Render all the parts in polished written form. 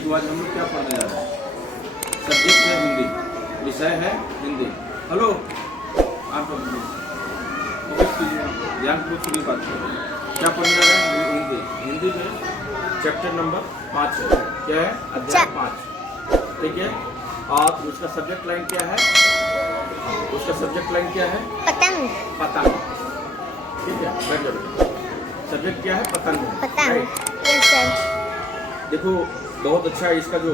देखो आज हम लोग क्या पढ़ने जा रहे हैं। सब्जेक्ट है हिंदी, विषय है हिंदी। हेलो आप ध्यान पूर्वक सुनिए बात करें। क्या पढ़ने जा रहे हैं? हिंदी। हिंदी में चैप्टर नंबर 5 है। क्या है? अध्याय 5। ठीक है। और उसका सब्जेक्ट लाइन क्या है? उसका सब्जेक्ट लाइन क्या है? पतंग। पतंग। ठीक है, बैठ जाओ। सब्जेक्ट क्या है? पतंग। पतंग। Yes sir. देखो बहुत अच्छा है, इसका जो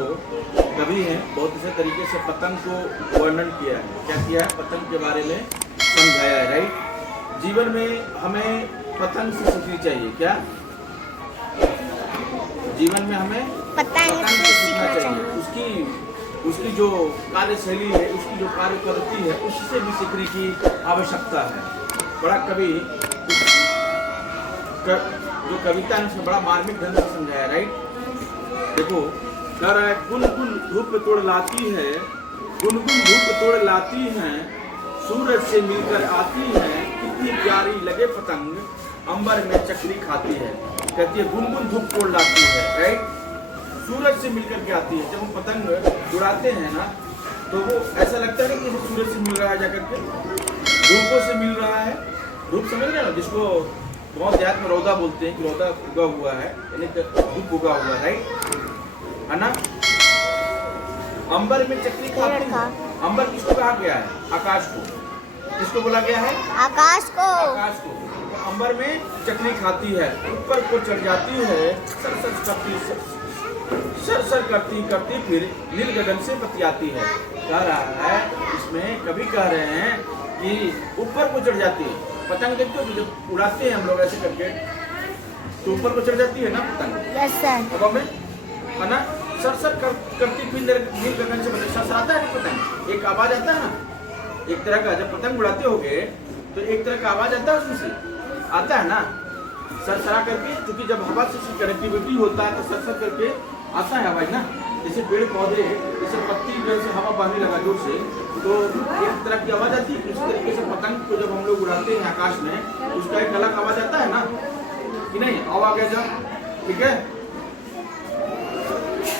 कवि है बहुत अच्छे तरीके से पतंग को वर्णन किया है। क्या किया है? पतंग के बारे में समझाया है। राइट। जीवन में हमें पतंग से सीखनी चाहिए। क्या जीवन में हमें पतंग से सीखना चाहिए। उसकी जो कार्यशैली है, उसकी जो कार्य पद्धति है, उससे भी सीखने की आवश्यकता है। बड़ा कवि जो कविता है उसमें बड़ा मार्मिक ढंग से समझाया। राइट। देखो कह रहा है, गुनगुन धूप तोड़ लाती है, गुनगुन धूप तोड़ लाती है, सूरज से मिलकर आती है, कितनी प्यारी लगे पतंग, अंबर में चकरी खाती है। कहती है गुनगुन धूप तोड़ लाती है। राइट। सूरज से मिलकर के आती है। जब हम पतंग उड़ाते हैं ना तो वो ऐसा लगता है कि सूरज से मिल रहा है, जाकर के धूपों से मिल रहा है। धूप समझ रहे हो, जिसको बहुत देहात में रौदा बोलते हैं कि रौदा उगा हुआ है, यानी धूप उगा हुआ है। राइट है ना। अंबर में चकरी खाती है। अंबर किसको कहा गया है? आकाश को। किसको बोला गया है? आकाश को। आकाश को। तो अंबर में चकरी खाती है, ऊपर को चढ़ जाती है, सर करती करती फिर नील गगन से बतियाती है। कह रहा है इसमें कभी कह रहे हैं कि ऊपर को चढ़ जाती है पतंग। देखते हो जब उड़ाते हैं हम लोग ऐसे करके तो ऊपर को चढ़ जाती है ना पतंग। Yes sir. हवा में है ना। सर करती फिर नील गगन से बतियाती। सरसराता है ना पतंग, एक आवाज आता है ना एक तरह का। जब पतंग उड़ाते होगे तो एक तरह का आवाज आता है उसमें से, आता है ना सरसरा करके। क्योंकि जब हवा से कनेक्टिविटी होता है तो सरसर करके आता है आवाज ना। जैसे पेड़ पौधे, जैसे पत्ती जैसे हवा बहने लगा जोर से तो एक तरह की आवाज आती है। इसी तरीके से पतंग को जब हम लोग उड़ाते हैं आकाश में उसका एक अलग आवाज आता है ना कि नहीं। आवाज आ जाओ। ठीक है।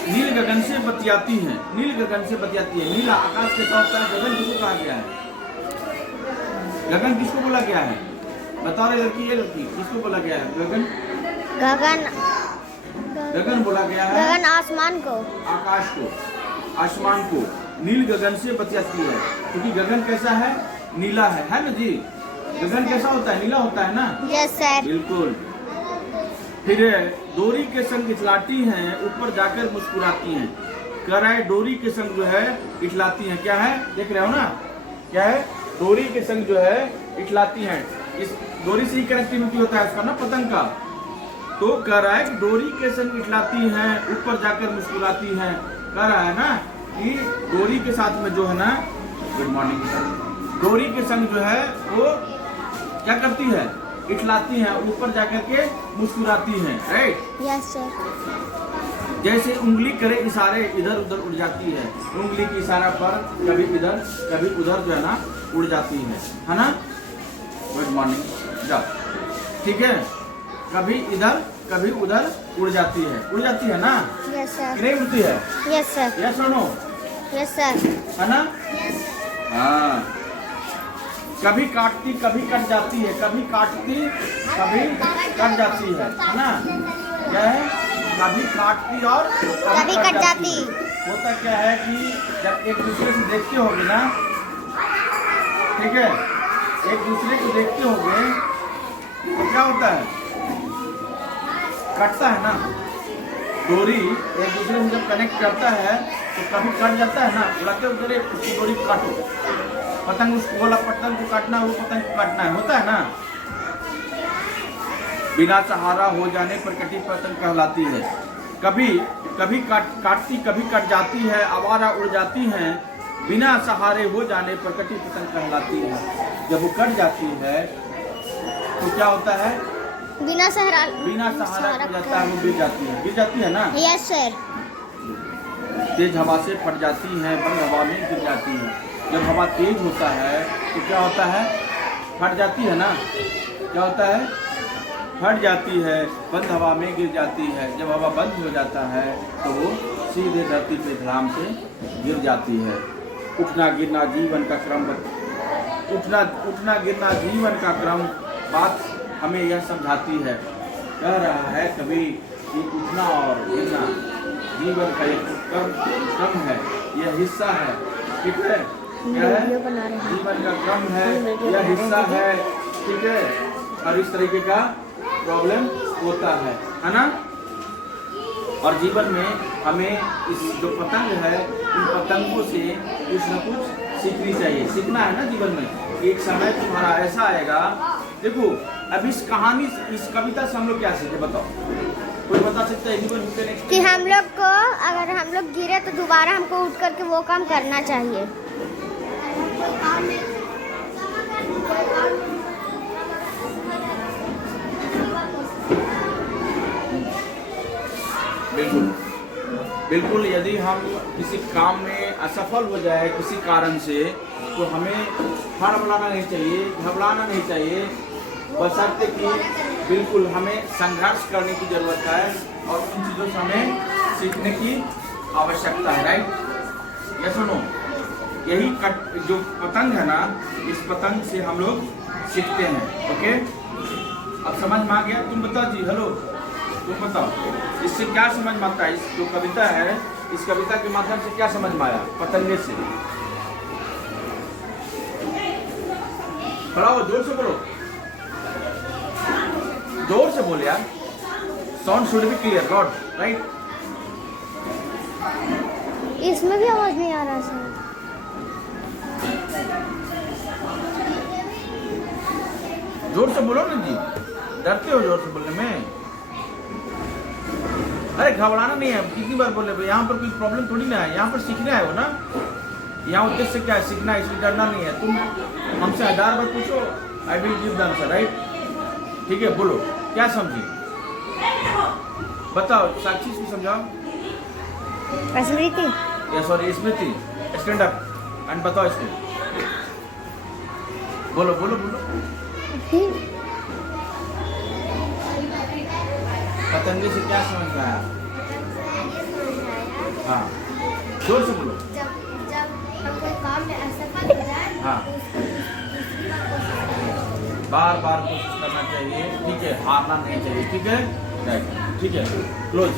नील गगन से बतियाती है, नील गगन से बतियाती है। नीला आकाश के साथ साथ गगन किसको कहा गया है? गगन किसको बोला गया है? बता रहे लड़की, ये लड़की किसको बोला गया है? गगन। गगन बोला गया है गगन आसमान को, आकाश को, आसमान को नील गगन से बतियाती है। क्योंकि गगन कैसा है? नीला है ना जी। गगन कैसा होता है? नीला होता है ना। Yes sir. बिल्कुल। फिर डोरी के संग इठलाती हैं, ऊपर जाकर मुस्कुराती हैं। कह रहा है डोरी के संग जो है इठलाती हैं। क्या है? देख रहे हो ना क्या है? डोरी के संग जो है इठलाती हैं। इस डोरी से ही कनेक्टिविटी होता है उसका ना पतंग का। तो कह रहा है कि डोरी के संग इठलाती हैं, ऊपर जाकर मुस्कुराती हैं। कह रहा है ना कि डोरी के साथ में जो है ना, गुड मॉर्निंग, डोरी के संग जो है वो क्या करती है? इठलाती हैं, ऊपर जाकर के मुस्कुराती हैं। राइट। Yes sir. जैसे उंगली करे इशारे इधर उधर उड़ जाती है। उंगली की इशारा पर कभी इधर कभी उधर जो है ना उड़ जाती है ना। गुड मॉर्निंग जाओ। ठीक है। कभी इधर कभी उधर उड़ जाती है ना। Yes sir. नहीं उड़ती है? Yes sir. यस सुनो। Yes sir. है ना। हाँ। कभी काटती कभी कट जाती है, कभी काटती कभी कट जाती है ना। क्या है? कभी काटती और कभी कट जाती। होता क्या है कि जब एक दूसरे से देखते होगे ना, ठीक है, एक दूसरे को देखते होगे तो क्या होता है? कटता है ना। डोरी एक दूसरे से जब कनेक्ट करता है तो कभी कट जाता है ना। उड़ाते उड़ते उसकी डोरी काटो, पतंग उसको बोला पतंग को काटना, वो पतंग को काटना है, होता है ना। बिना सहारा हो जाने पर कटी पतंग कहलाती है। कभी कभी काटती कभी कट जाती है, आवारा उड़ जाती हैं। बिना सहारे हो जाने पर कटी पतंग कहलाती है। जब वो कट जाती है तो क्या होता है? बिना सहारा हो जाता है, वो गिर जाती है ना। Yes sir. तेज हवा से फट जाती हैं, बंद हवा में गिर जाती हैं। जब हवा तेज होता है तो क्या होता है? फट जाती है ना। क्या होता है? फट जाती है, बंद हवा में गिर जाती है। जब हवा बंद हो जाता है तो वो सीधे धरती पे धड़ाम से गिर जाती है। उठना गिरना जीवन का क्रम, उठना गिरना जीवन का क्रम बात हमें यह समझाती है। कह रहा है कभी कि उठना और गिरना जीवन का एक क्रम है, यह हिस्सा है। ठीक है, क्या है? जीवन का क्रम है, यह हिस्सा है। ठीक है, और इस तरीके का प्रॉब्लम होता है ना। और जीवन में हमें इस जो पतंग है, इन पतंगों से कुछ न कुछ सीखनी चाहिए, सीखना है ना जीवन में। एक समय तुम्हारा ऐसा आएगा। देखो अब इस कहानी, इस कविता से हम लोग क्या सीखे बताओ? कोई बता सकता है जीवन में कि हम लोग को अगर हम लोग गिरे तो दोबारा हमको उठ करके वो काम करना चाहिए। बिल्कुल बिल्कुल, यदि हम किसी काम में असफल हो जाए किसी कारण से, तो हमें हड़बड़ाना नहीं चाहिए, घबराना नहीं चाहिए, बशर्ते कि बिल्कुल हमें संघर्ष करने की जरूरत है और उन चीज़ों से हमें सीखने की आवश्यकता है। राइट, ये सुनो, यही जो पतंग है ना, इस पतंग से हम लोग सीखते हैं। ओके, अब समझ में आ गया? तुम बताओ जी, हेलो, तुम बताओ इससे क्या समझ में आता है? इस जो कविता है, इस कविता के माध्यम से क्या समझ में आया पतंगे से? खड़ा हो, जोर से बोलो, जोर से बोल यार, sound should be clear God. Right, इसमें भी आवाज नहीं आ रहा सर। जोर से बोलो ना जी, डरते हो जोर से बोलने में? अरे घबराना नहीं है, कितनी बार बोले भाई, यहाँ पर कोई प्रॉब्लम थोड़ी ना है, यहाँ पर सीखने आए हो ना। यहाँ उद्देश्य क्या है? सीखना है, इसलिए डरना नहीं है। तुम हमसे 1000 बार पूछो, I will give the answer. Right, ठीक है, बोलो क्या समझी, बताओ, साक्षी को समझाओ। स्मृति, या sorry Smriti, stand up and बताओ इसको, बोलो बोलो बोलो। पतंगे से क्या समझ में आया? हाँ, जोर से बोलो। जब हम कोई काम में असफल हो जाए, हाँ, बार बार कोशिश करना चाहिए। ठीक है, हारना नहीं चाहिए। ठीक है, राइट, ठीक है, क्लोज।